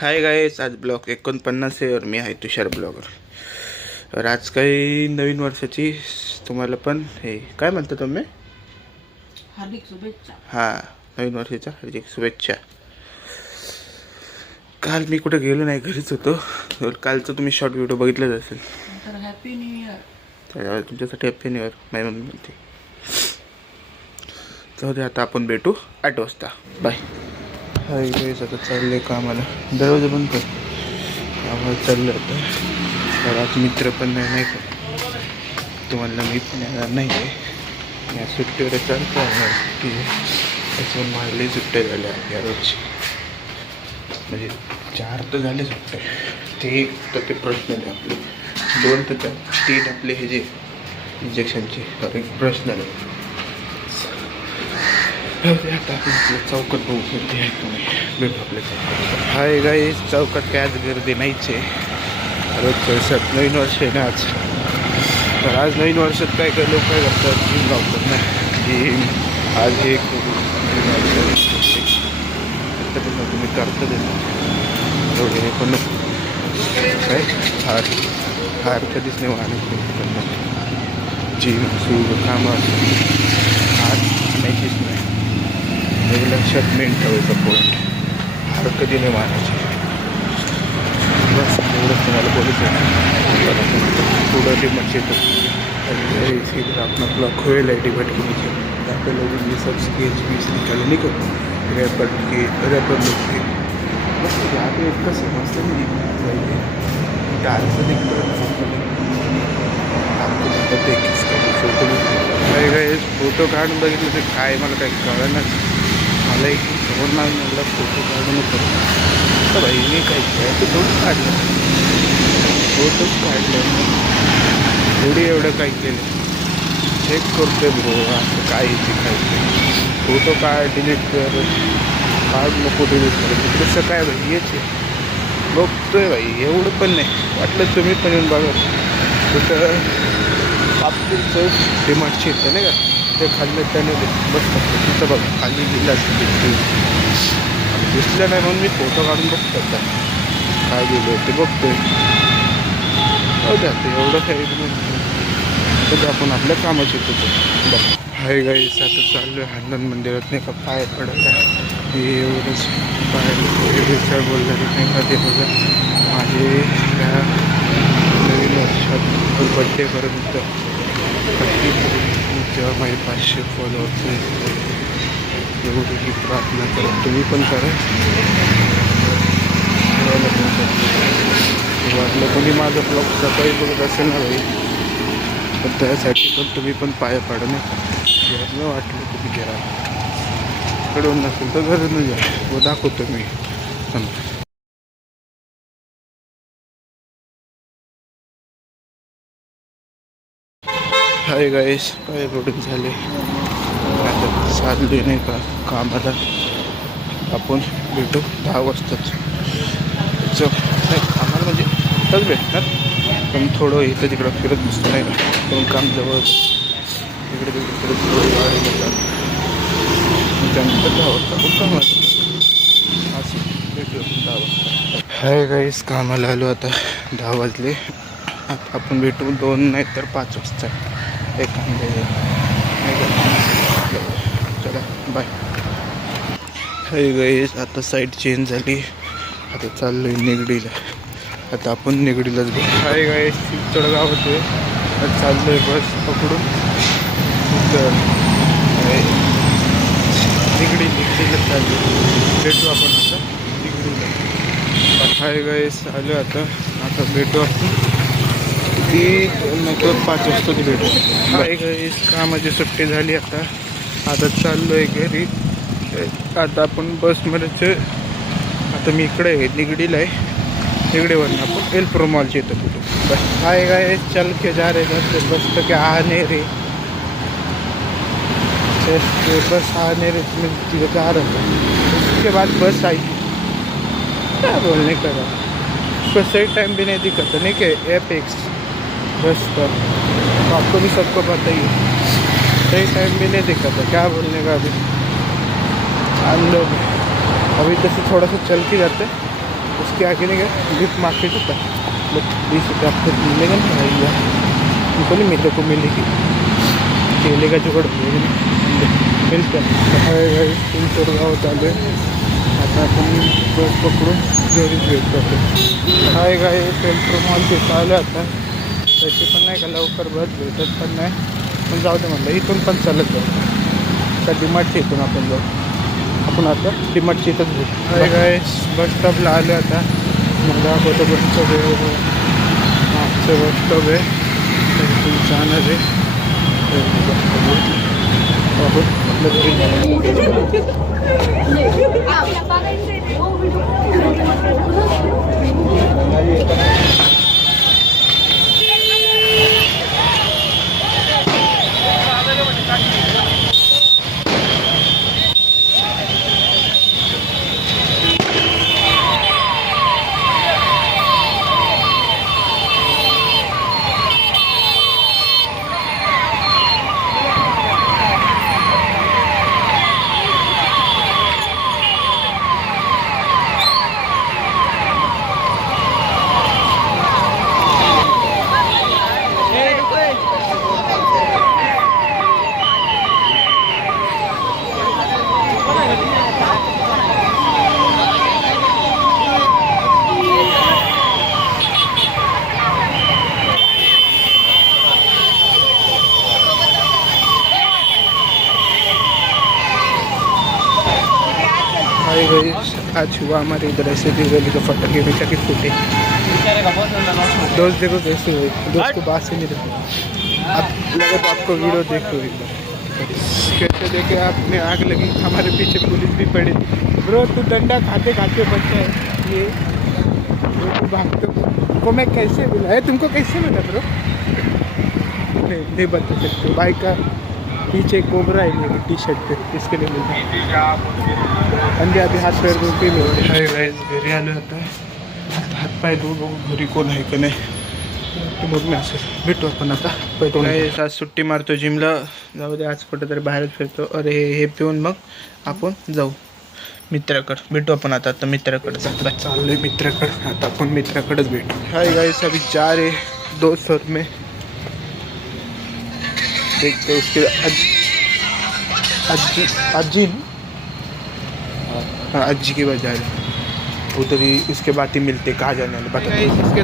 Hi guys, आज blog 49 आहे और मी आहे तुषार ब्लॉगर. तर आज काही नवीन वर्षाची तुम्हाला पण हे काय म्हणता तुम्ही? हार्दिक शुभेच्छा. हां, नवीन वर्षाच्या हार्दिक शुभेच्छा. काल मी कुठे गेलो नाही, घरीच होतो. तर कालचं तुम्ही शॉर्ट व्हिडिओ बघितलंच असेल. तर हॅपी न्यू इयर. तर तुमच्यासाठी हॅपी न्यू इयर माझी मम्मी म्हणते. तर आता आपण भेटू 8 वाजता. बाय. हाय गाईस, आता चालले कामाला. दरवाजा बंद कर. आम्हाला चाललं आता. तर आज मित्र पण नाही का, तुम्हाला मी पण येणार नाही आहे. या सुट्टीवर चालतं आहे की त्याच्यावर मारले सुट्ट्या झाल्या या रोजची, म्हणजे 4 तर झाले सुट्टे. ते तर ते प्रश्न आहे आपले 2 तर 3 आपले हे जे इंजेक्शनचे एक प्रश्न आहे. आता आपण चौकात बघू गर्दी आहे तुम्ही भेटू आपल्या चौकात. हाय गाईस, चौकात काय आज गर्दी नाहीच आहे. रोज वर्षात नवीन वर्ष आहे ना आज. तर आज नवीन वर्षात काय काय लोक काय करतात, जिम लावतात ना. जिम आज हे तुम्ही करतात वगैरे पण काय हार कधीच नाही वाहण्यात. जिम असू कामं हार नाहीचीच नाही. हे लक्षात मेन ठेवायचं पॉईंट. हार कधी नाही मानायचे. बस एवढंच तुम्हाला बोलायचं. पुढं लिमिट येतो आपण आपला खोयला आहे डिबेट केली. आपल्या लोकांनी सब स्केच बीच निकाले नाही करू रॅपर के रॅपर लोक के बस आता इतकं समजतं नाही पाहिजे. डान्सचं फोटो काय फोटो काढून बघितलं ते काय मला काही कळणार. मला एक समोर नाही मला फोटो काढून होतं तर बहिणी काय ते दोन काढलं, फोटोच काढलं थोडी एवढं काही केलं. चेक करतोय ब्रो असं काय ते काय फोटो काय डिलीट कर, काढ नको डिलीट कर. तसं काय भाई याचे बघतोय भाई, एवढं पण नाही वाटलं तुम्ही पण येऊन बघा. कुठं आपली चौक डिमांडची येतं नाही का, ते खाल्लं त्याने बसतात तिथं बघा खाली गेलं असतं. दिसलं नाही म्हणून मी फोटो काढून बघतो आता काय गेलं ते बघतोय. हो जाते एवढं काही तर आपण आपल्या कामाची होतो. बघ हाय गाईस, आता चाललो आहे हनुमान मंदिरात नाही का पाय पडायला. हे एवढंच पाय बोललं नाही का ते बघा माझे त्या नवीन वर्षात बड्डेपर्यंत तेव्हा माझे 500 फॉलोअर्स एवढी ही प्रार्थना करा. तुम्ही पण करा. वाटलं कोणी माझा ब्लॉग सकाळी बघत असेल ना भाई, तर त्यासाठी पण तुम्ही पण पाया पाडू नये. न वाटलं तुम्ही घ्या, कडून नसेल तर घरून घ्या. व दाखवतो मी. हाय गाईस, पाय पडून झाले. आता चालले नाही का कामाला. आपण भेटू 10 वाजताच. नाही कामाला म्हणजे तच भेटणार, पण थोडं इथं तिकडं फिरत बसतो नाही का, पण काम जवळ इकडे तिकडे फिरत त्यानंतर 10 वाजता आपण कामाला असं भेटू 10 वाजता. हाय गाईस, कामाला आलो आता 10 वाजले. आता आपण भेटू 2 नाही तर 5 वाजता एखाद्या. चला बाय. हाय गाईस, आता साईड चेंज झाली. आता चाललो आहे निगडीला. आता आपण निगडीलाच भेटू. हाय गाईस, चितळगाव होते. आता चाललो आहे बस पकडून निगडीला चाललो. भेटू आपण आता निगडीला. हाय गाईस, आलो आता भेटू आपण ती नंतर 5 वाजताच भेटू. हाय गाईस, कामाची सुट्टी झाली. आता चाललो आहे घरी. आता आपण बसमध्येच. आता मी इकडे आहे निगडीला आहे. निगडीवरनं आपण एल्प्रो मॉलचे येतो कुठे. बस हाय गाइस, चल के जा रहे बस तो क्या आने रे बस आने रे में जा रहा है. उसके बाद बस आई. क्या बोलने का उसको सही टाइम भी नहीं दिखा नहीं कि एपेक्स बस का तो आपको भी सबको पता ही है. सही टाइम भी नहीं दिखा था. क्या बोलने का अभी हम लोग अभी जैसे थोड़ा सा चल के जाते हैं उसके आगे नहीं गए लिफ्ट मार्केट होता है, 20 रुपये आपको मिलेगा ना भैया, उनको नहीं मेरे को मिलेगी, केले का जुगाड़ मिलता है। 300 गाव चालू आहे, आता आपण बस पकडून घरीच भेटतो आपण। हाय काय पेट्रोल मॉल ते चालू आता, पैसे पण नाही का लवकर बस भेटत पण नाही, पण जाऊ दे म्हणलं इथून पण चालत जाऊ, आता डिमार्टच्या इथून आपण जाऊ, आपण आता डिमार्टच्या इथंच भेटू। हाय काय बस स्टॉपला आलो आता, मग दाखवतो बस स्टॉप आहे, मागचं बस स्टॉप आहे, इथून जाणार आहे बस स्टॉपवर, आपलं घरी जाणार। हाय गाइस, आज हुआ हमारे इधर ऐसे दिवाली का फटाके के फूटे, दोस्त देखो कैसे हुए, दोस्त को बात से नहीं देखो, आप लगे तो आपको वीडियो देखो एक बार कैसे देखे आपने आग लगी, हमारे पीछे पुलिस भी पड़ी। ब्रो तू डंडा खाते खाते बच्चा है ये, तू भागते को मैं कैसे बुलाया, तुमको कैसे मिला ब्रो, नहीं बता सकते, बाइक का पीछे कोबरा है मेरी टी शर्ट पे, इसके लिए मिलता अंडे अभी हाथ पैर धो के मिळते। हाय गाइस, घरी आलो आता, हात पाय धुवून बघू घरी कोण आहे का नाही, मग मी असेल भेटू आपण आता पेटवून। आज सुट्टी मारतो जिमला, जाऊ दे आज कुठं तरी बाहेरच फिरतो, अरे हे पिऊन मग आपण जाऊ मित्राकडे, भेटू आपण आता मित्राकडे चाललोय मित्राकडे, आता आपण मित्राकडेच भेटू। हाय गाइस, अभी जा रहे दोस्त और में, देखते उसके अज्जी हाँ अज्जी की वजह है उधर ही, उसके बाद ही मिलते कहाँ जाने वाले पता नहीं। इसके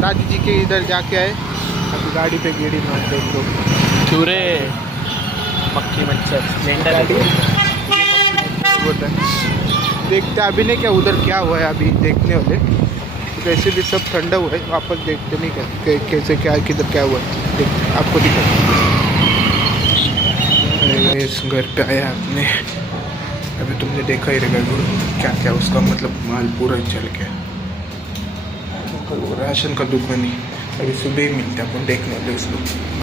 दादी जी के इधर जाके आए, अभी गाड़ी पे गेड़ी मारते हैं लोग, चूरे मक्खी मच्छर देखते अभी नहीं क्या उधर क्या हुआ है, अभी देखने वाले, तो कैसे भी सब ठंडा हुआ है, वापस देखते नहीं क्या कैसे क्या किधर क्या हुआ है, देखते आपको दिखा। इस घर पे आया आपने, अभी तुमने देखा ही रहेगा क्या क्या उसका मतलब माल पूरा चल गया, राशन का दुकान ही अभी सुबह ही मिलता है, अपन देखने वाले उसको।